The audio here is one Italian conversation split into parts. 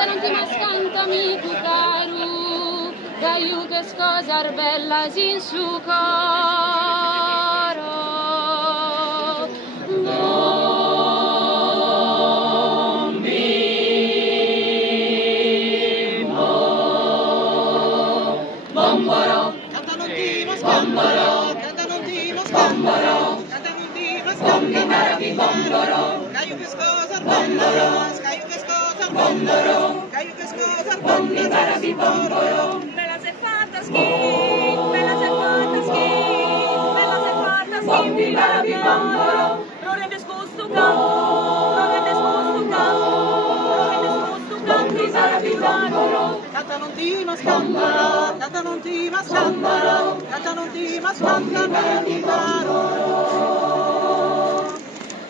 Canta non ti mascantami tu caro, daiu che scosar bella sin su coro. Non bimbo, bomboro, Canta non ti mascantami, canta non ti bomboro, canta non ti bombi maravi bomboro, Caiu che scosar bella, caiu che scosar bomboro, caiu che scosar bombi maravi bomboro. Bella se fatta schi, bella se fatta schi, bella se fatta schi, Bombi maravi bomboro, non rende scosto canto, non rende scosto canto, non rende scosto bombi maravi bomboro, Canta non ti mascantami, canta non ti mascantami, canta non ti mascantami,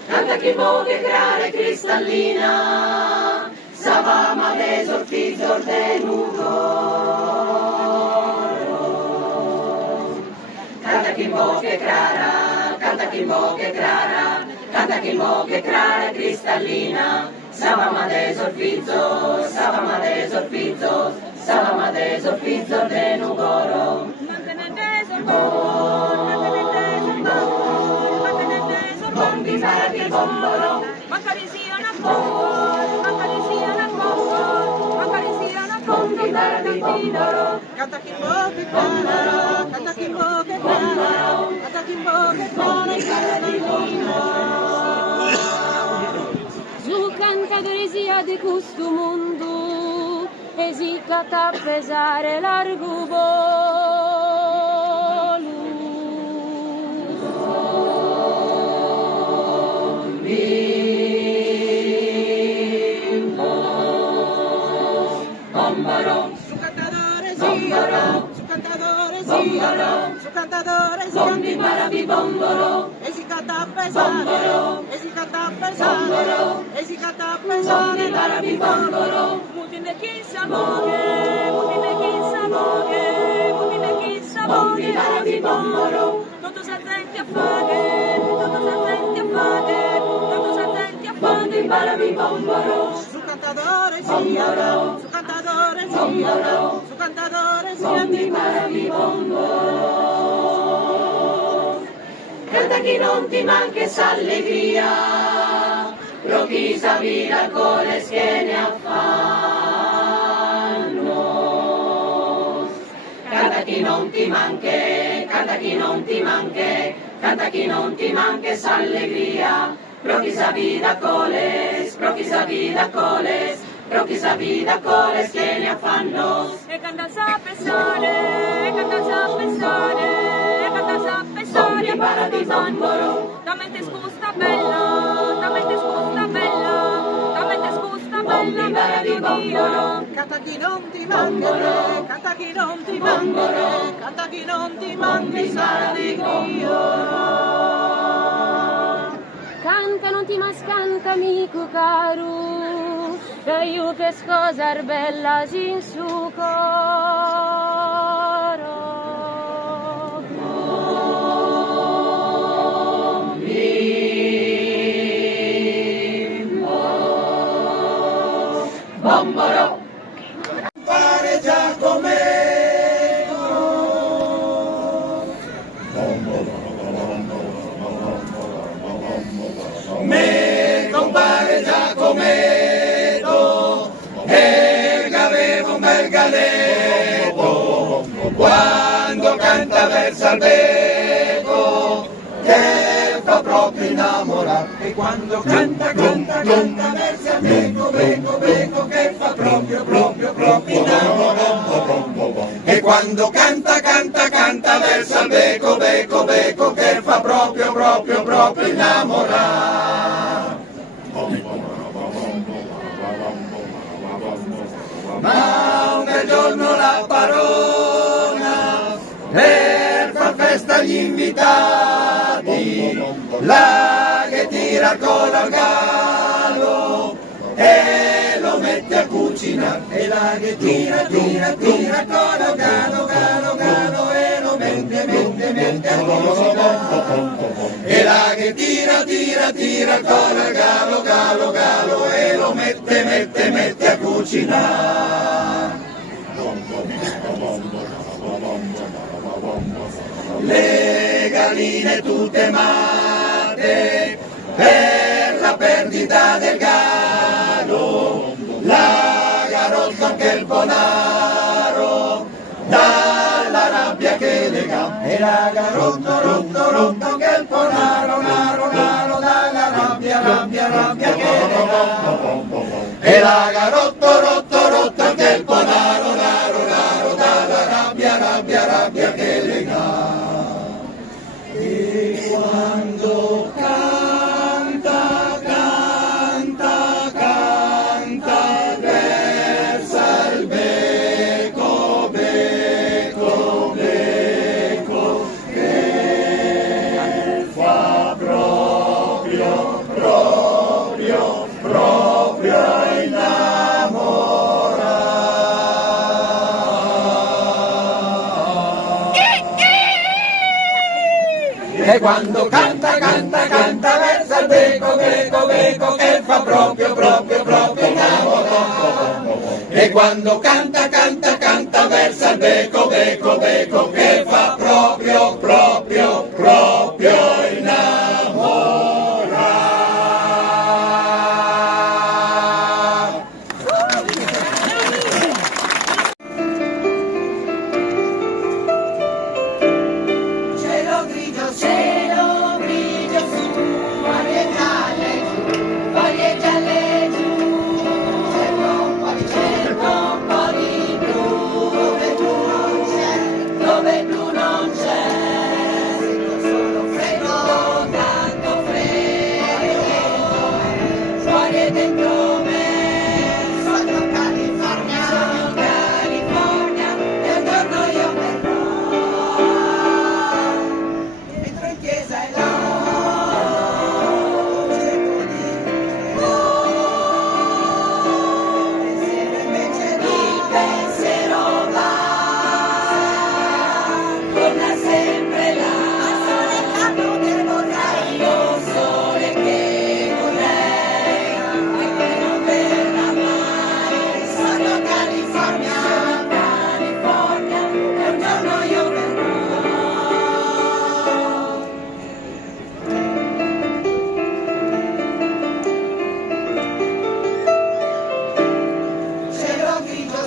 canta chi vogue grare cristallina, savama desorfizor de nugoro. Canta chi vogue grara, canta chi vogue grara, canta chi vogue grare cristallina, savama desorfizor, savama desorfizor, savama desorfizor de nugoro. Bombi maravi bomboro, bombi maravi bomboro, Canta chi vogue clara, canta chi vogue clara, canta chi vogue clara, su cantadoresia di questo mondo, esicata a pesare largo volo. Bimbo, bomboro, su cantatore bomboro, su cantatore bomboro, su cantatore bombi maravi bomboro, si canta a pesare, si canta a pesare, si canta a bombi pesare, maravi bomboro, Mutine chi savoghe, mutine chi savoghe, mutine chi bombi savoghe, maravi bomboro, tutto si attenti a fare, tutto si attenti a fare, tutto si attenti a bombi fare. maravi bomboro, su cantatore sia, su cantatore sia, su cantatore sia, bombi maravi bomboro. Canta chi non ti manca s'allegria, pro chi sa vita con le schiene affanno. Canta chi non ti manca, canta chi non ti manca, canta chi non ti manca s'allegria, pro chi sa vita con le, pro chi sa vita con le, pro chi sa vita con le schiene affanno. E canta sa pensare, e canta sa pensare, e canta sa Bombi pensare, maravi bomboro, da mente scusta bella, da mente scusta bella, da mente scusta bombi bella, maravi bomboro, canta chi non ti manca, canta chi non ti manca, canta chi non ti manca s'allegria. canta non ti mascanta amico caro, e io che scosar bella sin su coro. Bimbo, bomboro, Pare Giacometto, me compare Giacometto, e che aveva un bel galletto, quando canta verso il becco, che fa proprio innamorare, e quando canta verso il becco, che fa proprio innamorare. E quando canta verso il becco, che fa proprio innamorare. Ma un bel giorno la parona, per far festa agli invitati, la che tira con al gallo e lo mette a cucinare, e la che tira con al gallo e lo mette a cucinare. e là che tira, tira, tira ancora galo, galo, galo e lo mette, mette, mette a cucinare. Le galline tutte matte per la perdita del gallo, la garotta anche il bonaro dalla rabbia che lega, e la garotta rotto rotto anche il bonaro, naro naro dalla rabbia, rabbia, rabbia che lega, e la garotta rotto rotto anche il bonaro, naro naro dalla rabbia, rabbia, rabbia che lega. E quando canta, canta, canta, versa il becco, becco, becco, che fa proprio, proprio, proprio innamorare. E quando canta, canta, canta, versa il becco, becco, becco, che fa proprio, proprio, proprio innamorare. E quando canta, canta, canta, versa il becco, becco, becco, che fa proprio, proprio, proprio innamorare. Cielo grigio su, foglie gialle giù, cerco un po' di blu, dove il blu non c'è, solo freddo, tanto freddo, fuori dentro me, sogno California, e un giorno io verrò. Cielo grigio,